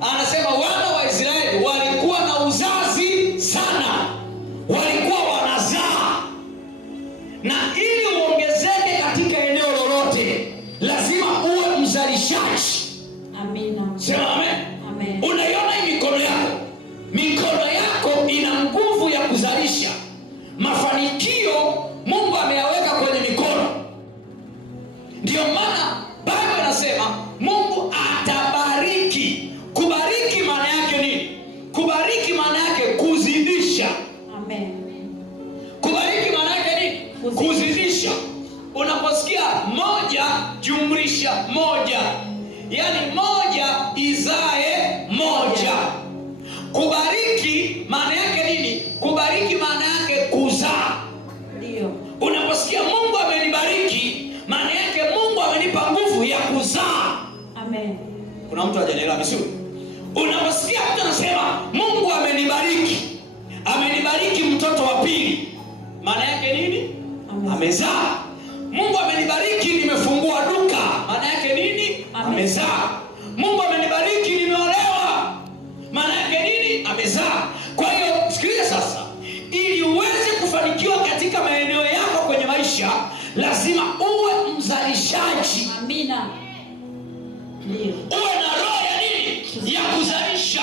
Anasema wana wa Israeli walikuwa na uzazi sana, walikuwa wanazaa, na ili uongezeke katika eneo lolote lazima uwe mzalishaji. Amina. Sema amen. Amen. Unaiona hii mikono yako ina nguvu ya kuzalisha. Mafanikio Mungu ameyaweka kwenye mikono. Ndio maana Biblia inasema Mungu atabariki. Kubariki maana yake nini? Kubariki maana yake kuzidisha. Amen. Kubariki maana yake nini? Kuzidisha. Unaposikia 1+1, yani 1 izae 1. Kubariki maana yake nini? Kubariki maana yake kuzaa. Ndio. Unaposikia Mungu amenibariki, maana yake Mungu amenipa nguvu ya kuzaa. Amen. Kuna mtu hajanielewa vizuri? Unaposikia mtu anasema Mungu amenibariki mtoto wa pili, maana yake nini? Amezaa. Mungu amenibariki nimefungua duka, maana yake nini? Amezaa. Mungu amenibariki nimeolewa, maana yake nini? Amezaa. Kwa hiyo sikiliza sasa, ili uweze kufanikiwa katika maeneo yako kwenye maisha lazima uwe mzalishaji. Amina. Uwe na roho ya nini? Ya kuzalisha.